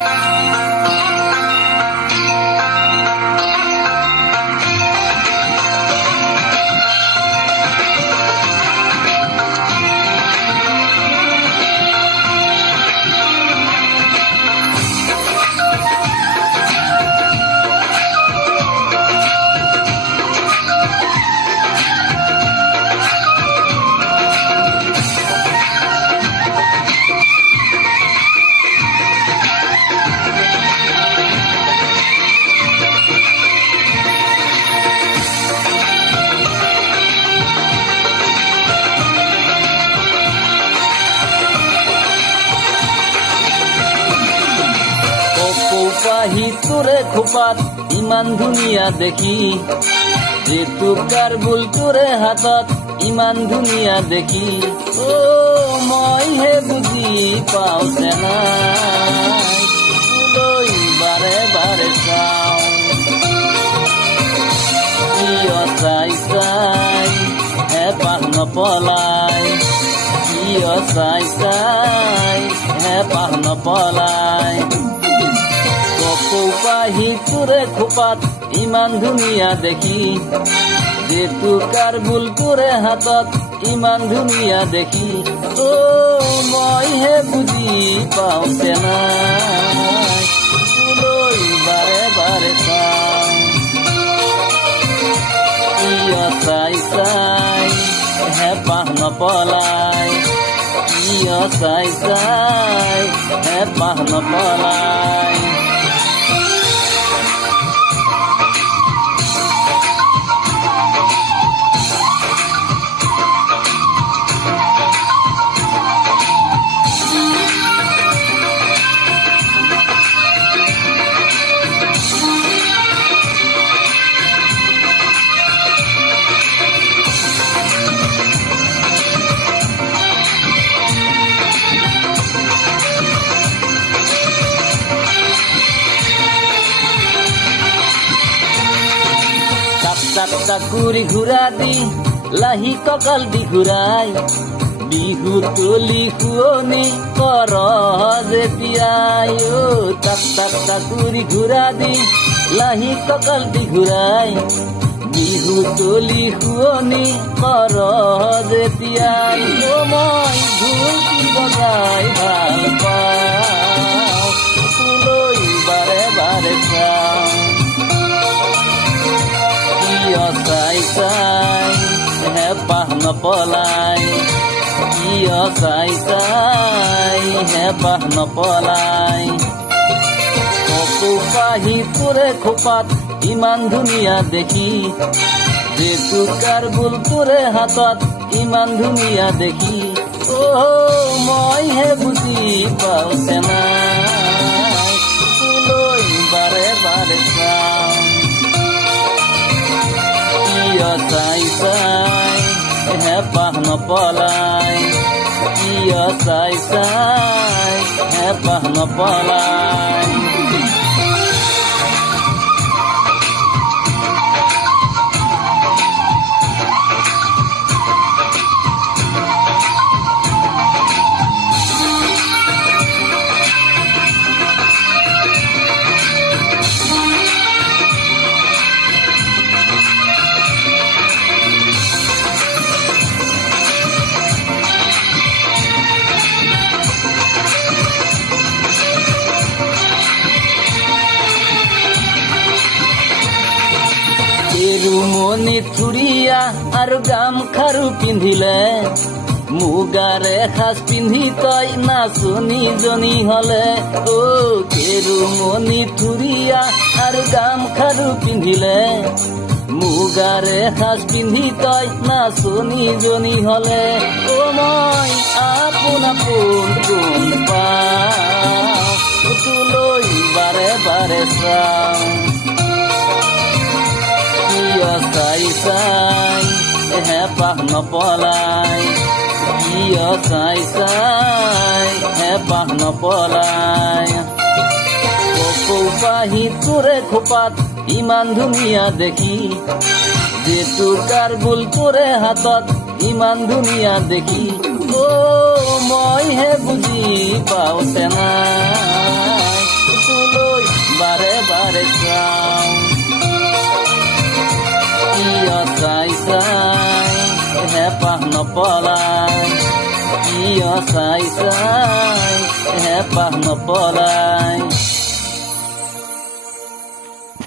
Música পাহি তোরে খোপাত, ইমান ধুনীয়া দেখি। যে তোকাৰ বুল তোৰে হাতত, ইমান ধুনীয়া দেখি। অ মই হে বুজি পাওঁ চেনাই তোলৈ বাৰে বাৰে চাওঁ। কিয় চাই চাই হেঁপাহ নপলাই। কিয় চাই চাই হেঁপাহ নপলাই। কপৌ পাহি খোপাত, ইমান ধুনীয়া দেখি। যে তোকাৰ বুল তোৰে হাতত, ইমান ধুনীয়া দেখি। অ মই হে বুজি পাওঁ চেনাই তোলৈ বাৰে বাৰে চাওঁ কিয় চাই চাই হেঁপাহ নপলাই? কিয় চাই চাই হেঁপাহ নপলাই? টাকুৰি ঘূৰা দি, লাহি কঁকাল দি ঘূৰাই বিহু তলি শুৱনি কৰ যেতিয়াই অ টাপ টাপ টাকুৰি ঘূৰা দি, লাহি কঁকাল দি ঘূৰাই। বিহু তলি শুৱনি কৰ যেতিয়াই মই ঢোলটি বজাই ভালো। চাই চাই হেঁপাহ নপলাই কিয় চাই চাই হেঁপাহ নপলাই কপৌ পাহি খোপাত ইমান ধুনীয়া দেখি যে তোকাৰ বুল তোৰে হাতত ইমান ধুনীয়া দেখি অ মই হে বুজি পাওঁ চেনাই চাই চাই হেঁপাহ নপলাই কিয় চাই চাই হেঁপাহ নপলাই থুৰীয়া আৰু গামখাৰু পিন্ধিলে। মুগাৰে সাজ পিন্ধি তই নাচনীজনী হলে। অ, কেৰুমণি থুৰীয়া আৰু গামখাৰু পিন্ধিলে। মুগাৰে সাজ পিন্ধি তই নাচনীজনী হলে। অ, মই আপোন আপোন গুণ পাওঁ। তোলৈ বাৰে বাৰে চাওঁ। চাই হেঁপাহ নপলাই কিয় চাই চাই হেঁপাহ নপলাই কপৌ পাহি তোৰে খোপাত, ইমান ধুনীয়া দেখি। যে তোকাৰ বুল তোৰে হাতত, ইমান ধুনীয়া দেখি। অ মই হে বুজি পাওঁ চেনাই হেঁপাহ নপলাই কিয় সাই চাই হেঁপাহ নপলাই